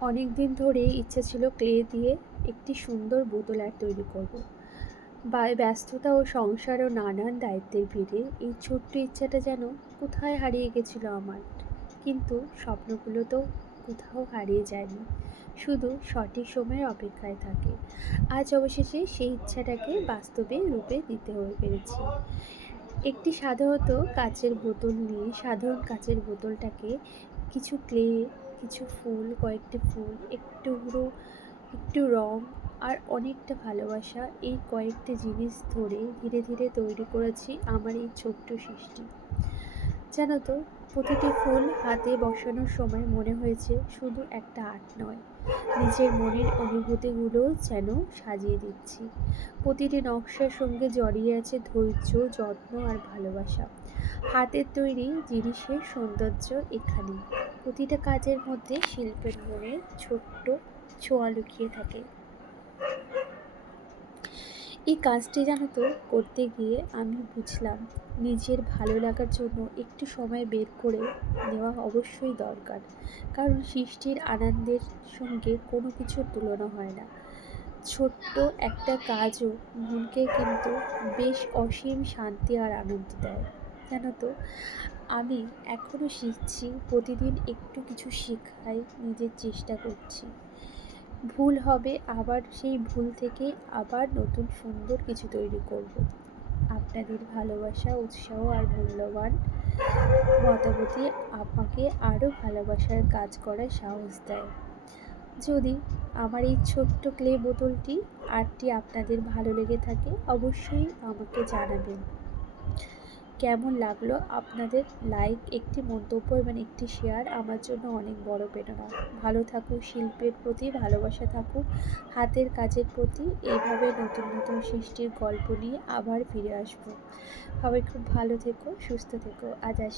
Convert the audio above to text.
অনেক দিন ধরেই ইচ্ছা ছিল ক্লে দিয়ে একটি সুন্দর বোতল আর্ট তৈরি করব। বা ব্যস্ততা ও সংসার ও নানান দায়িত্বের ভিড়ে এই ছোট্ট ইচ্ছাটা যেন কোথায় হারিয়ে গেছিল আমার। কিন্তু স্বপ্নগুলো তো কোথাও হারিয়ে যায়নি, শুধু সঠিক সময়ের অপেক্ষায় থাকে। আজ অবশেষে সেই ইচ্ছাটাকে বাস্তবে রূপে দিতে হয়ে পেরেছি। একটি সাধারণ কাচের বোতলটাকে কিছু ক্লে, কিছু ফুল, কয়েকটি ফুল, একটু রং আর অনেকটা ভালোবাসা, এই কয়েকটি জিনিস ধরে ধীরে ধীরে তৈরি করেছি আমার এই ছোট্ট সৃষ্টি। জানো তো, প্রতিটি ফুল হাতে বসানোর সময় মনে হয়েছে শুধু একটা আর্ট নয়, নিজের মনের অনুভূতিগুলোও যেন সাজিয়ে দিচ্ছি। প্রতিটি নকশার সঙ্গে জড়িয়ে আছে ধৈর্য, যত্ন আর ভালোবাসা। হাতের তৈরি জিনিসের সৌন্দর্য এখানেই। প্রতিটা কাজের মধ্যে শিল্পের মনের ছোট্ট ছোঁয়া লুকিয়ে থাকে। এই কাজটি জানো তো, করতে গিয়ে আমি বুঝলাম নিজের ভালো লাগার জন্য একটু সময় বের করে নেওয়া অবশ্যই দরকার। কারণ সৃষ্টির আনন্দের সঙ্গে কোনো কিছুর তুলনা হয় না। ছোট্ট একটা কাজও মনকে কিন্তু বেশ অসীম শান্তি আর আনন্দ দেয়। জানো তো, আমি এখনও শিখছি, প্রতিদিন একটু কিছু শেখাই, নিজের চেষ্টা করছি। ভুল হবে, আবার সেই ভুল থেকে আবার নতুন সুন্দর কিছু তৈরি করব। আপনাদের ভালোবাসা, উৎসাহ আর মূল্যবান মতামতই আমাকে আরও ভালোবাসার কাজ করার সাহস দেয়। যদি আমার এই ছোট্ট ক্লে বোতলটি আর্টটি আপনাদের ভালো লেগে থাকে, অবশ্যই আমাকে জানাবেন। কেমন লাগলো আপনাদের? লাইক, একটি মন্তব্য এবং একটি শেয়ার আমার জন্য অনেক বড় প্রেরণা। ভালো থাকুক, শিল্পের প্রতি ভালোবাসা থাকুক, হাতের কাজের প্রতি। এইভাবে নতুন নতুন সৃষ্টির গল্প নিয়ে আবার ফিরে আসবো। সবাই খুব ভালো থেকো, সুস্থ থেকো। আজ আসি।